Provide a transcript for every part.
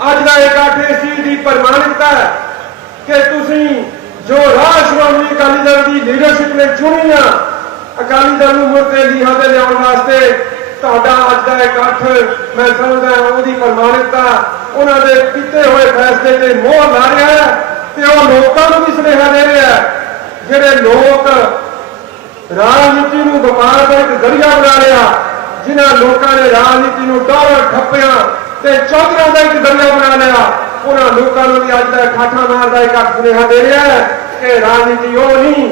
ਅੱਜ ਦਾ ਇਕੱਠ ਇਸ ਚੀਜ਼ ਦੀ ਪ੍ਰਮਾਣਿਕਤਾ ਹੈ ਕਿ ਤੁਸੀਂ ਜੋ ਰਾਹ ਸ਼੍ਰੋਮਣੀ ਅਕਾਲੀ ਦਲ ਦੀ ਲੀਡਰਸ਼ਿਪ ਨੇ ਚੁਣੀ ਆ, ਅਕਾਲੀ ਦਲ ਨੂੰ ਮੁੜ ਤੇ ਲੀਹਾਂ ਤੇ ਲਿਆਉਣ ਵਾਸਤੇ ਤੁਹਾਡਾ ਅੱਜ ਦਾ ਇਕੱਠ ਮੈਂ ਸਮਝਦਾ ਉਹਦੀ ਪ੍ਰਮਾਣਿਕਤਾ, ਉਹਨਾਂ ਦੇ ਕੀਤੇ ਹੋਏ ਫੈਸਲੇ ਤੇ ਮੋਹਰ ਲਾ ਰਿਹਾ ਹੈ ਤੇ ਉਹ ਲੋਕਾਂ ਨੂੰ ਵੀ ਸੁਨੇਹਾ ਦੇ ਰਿਹਾ ਜਿਹੜੇ ਲੋਕ ਰਾਜਨੀਤੀ ਨੂੰ ਵਪਾਰ ਦਾ ਇੱਕ ਜ਼ਰੀਆ ਬਣਾ ਰਿਹਾ ਜਿਨ੍ਹਾਂ ਲੋਕਾਂ ਨੇ ਰਾਜਨੀਤੀ ਨੂੰ ਡਾਲਰ ਠੱਪਿਆ ਤੇ ਚੌਧਰਾਂ ਦਾ ਇੱਕ ਦਰਿਆ ਬਣਾ ਲਿਆ। ਉਹਨਾਂ ਲੋਕਾਂ ਨੂੰ ਵੀ ਅੱਜ ਦਾ ਠਾਠਾ ਮਾਰਦਾ ਇੱਕ ਸੁਨੇਹਾ ਦੇ ਰਿਹਾ ਹੈ ਕਿ ਰਾਜਨੀਤੀ ਉਹ ਨਹੀਂ।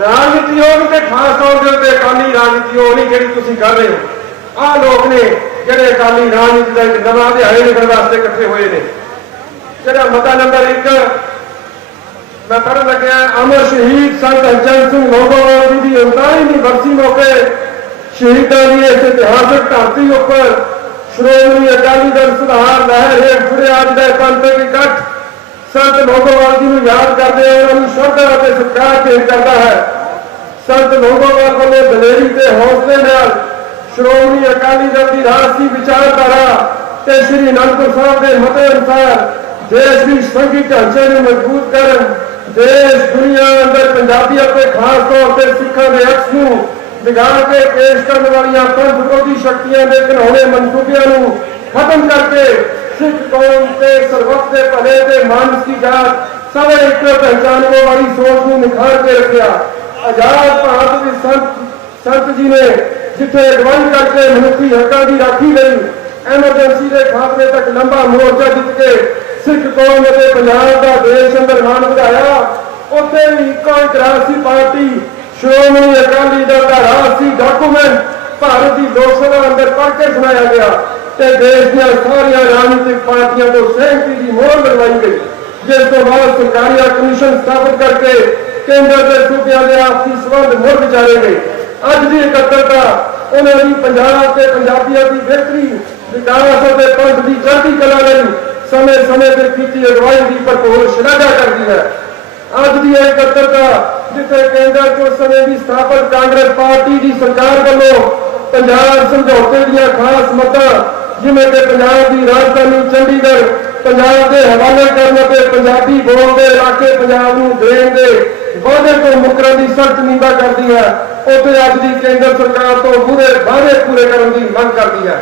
ਰਾਜਨੀਤੀ ਉਹ ਤੇ ਖਾਸ ਤੌਰ ਦੇ ਉੱਤੇ ਅਕਾਲੀ ਰਾਜਨੀਤੀ ਉਹ ਨਹੀਂ ਜਿਹੜੀ ਤੁਸੀਂ ਕਰ ਰਹੇ ਹੋ। ਆਹ ਲੋਕ ਨੇ ਜਿਹੜੇ ਅਕਾਲੀ ਰਾਜਨੀਤੀ ਦਾ ਇੱਕ ਨਵਾਂ ਅਧਿਆਇ ਲਿਖਣ ਵਾਸਤੇ ਇਕੱਠੇ ਹੋਏ ਨੇ। ਜਿਹੜਾ ਮਤਾ ਨੰਬਰ 1 ਮੈਂ ਪੜ੍ਹਨ ਲੱਗਿਆ, ਅਮਰ ਸ਼ਹੀਦ ਸੰਤ ਹਰਚੰਦ ਸਿੰਘ ਲੋਗੋਵਾਲ ਜੀ ਦੀ 39ਵੀਂ ਬਰਸੀ ਮੌਕੇ ਸ਼ਹੀਦਾਂ ਦੀ ਇਸ ਇਤਿਹਾਸਕ ਧਰਤੀ ਉੱਪਰ ਸ਼੍ਰੋਮਣੀ ਅਕਾਲੀ ਦਲ ਸੁਧਾਰ ਲਹਿਰ ਹੇਠ ਜੁੜੇ ਅੱਜ ਪੰਥਕ ਇਕੱਠ ਸੰਤ ਲੋਗੋਵਾਲ ਜੀ ਨੂੰ ਯਾਦ ਕਰਦੇ ਹੋਏ ਉਹਨਾਂ ਨੂੰ ਸ਼ਰਧਾ ਅਤੇ ਸਤਿਕਾਰ ਭੇਟ ਕਰਦਾ ਹੈ। ਸੰਤ ਲੋਗੋਵਾਲ ਵੱਲੋਂ ਦਲੇਰੀ ਤੇ ਹੌਸਲੇ ਨਾਲ ਸ਼੍ਰੋਮਣੀ ਅਕਾਲੀ ਦਲ ਦੀ ਰਾਜਸੀ ਵਿਚਾਰਧਾਰਾ ਤੇ ਸ੍ਰੀ ਅਨੰਦਪੁਰ ਸਾਹਿਬ ਦੇ ਮਤੇ ਅਨੁਸਾਰ ਦੇਸ਼ ਦੀ ਸੰਘੀ ਢਾਂਚੇ ਨੂੰ ਮਜ਼ਬੂਤ ਕਰਨ, ਦੇਸ਼ ਦੁਨੀਆ ਅੰਦਰ ਪੰਜਾਬੀ ਅਤੇ ਖਾਸ ਤੌਰ ਤੇ ਸਿੱਖਾਂ ਦੇ ਅਕਸ ਨੂੰ ਵਿਗਾੜ ਕੇ ਪੇਸ਼ ਕਰਨ ਵਾਲੀਆਂ ਪੰਥ ਵਿਰੋਧੀ ਸ਼ਕਤੀਆਂ ਦੇ ਘਿਨੌਣੇ ਮਨਸੂਬਿਆਂ ਨੂੰ ਖਤਮ ਕਰਕੇ ਸਿੱਖ ਕੌਮ ਤੇ ਸਰਬੱਤ ਦੇ ਭਲੇ ਤੇ ਮਾਨਸ ਦੀ ਜਾਤ ਸਾਰੇ ਇੱਕੋ ਪਹਿਚਾਨ ਵਾਲੀ ਸੋਚ ਨੂੰ ਨਿਖਾਰ ਕੇ ਰੱਖਿਆ। ਆਜ਼ਾਦ ਭਾਰਤ ਦੇ ਸੰਤ ਸੰਤ ਜੀ ਨੇ ਜਿੱਥੇ ਅਗਵਾਈ ਕਰਕੇ ਮਨੁੱਖੀ ਹੱਕਾਂ ਦੀ ਰਾਖੀ ਲਈ ਐਮਰਜੈਂਸੀ ਦੇ ਖਾਤਮੇ ਤੱਕ ਲੰਬਾ ਮੋਰਚਾ ਜਿੱਤ ਕੇ ਸਿੱਖ ਕੌਮ ਅਤੇ ਪੰਜਾਬ ਦਾ ਦੇਸ਼ ਅੰਦਰ ਮਾਨ ਵਧਾਇਆ, ਉੱਥੇ ਵੀ ਇੱਕੋ ਇੱਕ ਰਾਜਸੀ ਪਾਰਟੀ ਸ਼੍ਰੋਮਣੀ ਅਕਾਲੀ ਦਲ ਦਾ ਰਾਜਸੀ ਡਾਕੂਮੈਂਟ ਭਾਰਤ ਦੀ ਲੋਕ ਸਭਾ ਅੰਦਰ ਪੜ੍ਹ ਕੇ ਸੁਣਾਇਆ ਗਿਆ ਤੇ ਦੇਸ਼ ਦੀਆਂ ਸਾਰੀਆਂ ਰਾਜਨੀਤਿਕ ਪਾਰਟੀਆਂ ਤੋਂ ਸਹਿਮਤੀ ਦੀ ਮੋਹਰ ਲਗਵਾਈ ਗਈ, ਜਿਸ ਤੋਂ ਬਾਅਦ ਸਰਕਾਰੀ ਕਮਿਸ਼ਨ ਸਥਾਪਿਤ ਕਰਕੇ ਕੇਂਦਰ ਦੇ ਸੂਬਿਆਂ ਦੇ ਆਪਸੀ ਸਬੰਧ ਮੁੜ ਵਿਚਾਰੇ ਗਏ। ਅੱਜ ਦੀ ਇਕੱਤਰਤਾ ਉਹਨਾਂ ਦੀ ਪੰਜਾਬ ਤੇ ਪੰਜਾਬੀਆਂ ਦੀ ਬਿਹਤਰੀ ਵਿਕਾਸ ਅਤੇ ਪੰਥ ਦੀ ਚੜ੍ਹਦੀ ਕਲਾ ਲਈ ਸਮੇਂ-ਸਮੇਂ ਤੇ ਕੀਤੀ ਅਗਵਾਈ ਦੀ ਭਰਪੂਰ ਸ਼ਲਾਘਾ ਕਰਦੀ ਹੈ। ਅੱਜ ਦੀ ਇਹ ਇਕੱਤਰਤਾ ਜਿੱਥੇ ਕੇਂਦਰ ਤੋਂ ਸਮੇਂ ਦੀ ਸਥਾਪਤ ਕਾਂਗਰਸ ਪਾਰਟੀ ਦੀ ਸਰਕਾਰ ਵੱਲੋਂ ਪੰਜਾਬ ਸਮਝੌਤੇ ਦੀਆਂ ਖਾਸ ਮੱਤਾਂ, ਜਿਵੇਂ ਕਿ ਪੰਜਾਬ ਦੀ ਰਾਜਧਾਨੀ ਚੰਡੀਗੜ੍ਹ, ਪੰਜਾਬ ਦੇ ਹਵਾਲੇ ਕਰਨ ਅਤੇ ਪੰਜਾਬੀ ਬੋਲਦੇ ਇਲਾਕੇ ਪੰਜਾਬ ਨੂੰ ਦੇਣ ਦੇ ਵਾਅਦੇ ਤੋਂ ਮੁਕਰਨ ਦੀ ਸਖਤ ਨਿੰਦਾ ਕਰਦੀ ਹੈ, ਉੱਥੇ ਅੱਜ ਦੀ ਕੇਂਦਰ ਸਰਕਾਰ ਤੋਂ ਬੁਰੇ ਵਾਅਦੇ ਪੂਰੇ ਕਰਨ ਦੀ ਮੰਗ ਕਰਦੀ ਹੈ।